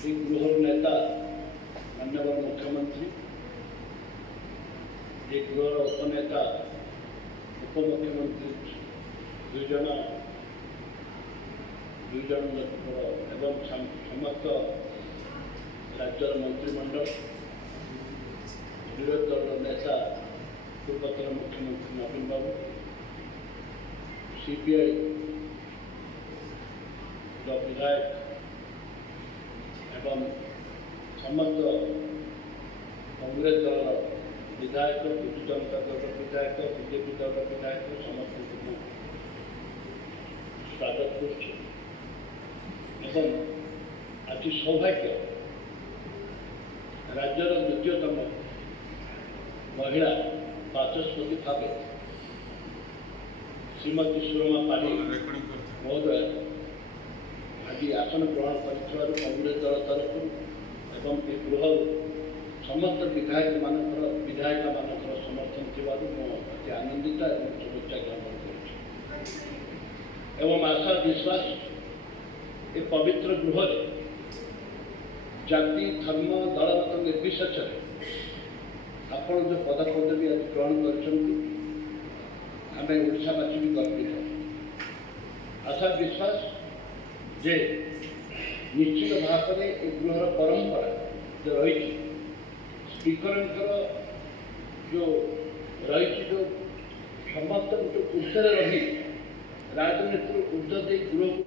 श्री गृह नेता माननीय मुख्यमंत्री ये गृह उपनेता उपमुख्यमंत्री दुई जन एवं समस्त राज्यर मंत्रिमंडल विरोधी दल नेता पूर्वतन मुख्यमंत्री नवीन बाबू सीपीआई विधायक एवं समस्त कांग्रेस दल विधायक विजु जनता दल विधायक बीजेपी दल विधायक समस्त स्वागत कर आज सौभाग्य राज्यर द्वितीयतम महिला बाचस्पति भाव श्रीमती सुरमा पाढ़ी महोदय आज आसन ग्रहण कर कांग्रेस दल तरफ एवं ए गृह समस्त विधायक विधायिका मानकर समर्थन थी आनंदित और शुभेच्छा ज्ञापन कर आशा विश्वास ए पवित्र गृह जाति धर्म दल मत निर्विशेष आपण जो पदपदवी आज ग्रहण कर ओडावासी भी गर्वित आशा विश्वास जे निश्चित भाव में ए गृहर परंपरा जो रही स्पीकर जो रही जो समस्त जो ऊर्धे रही राजनीति ऊर्ध दे गृह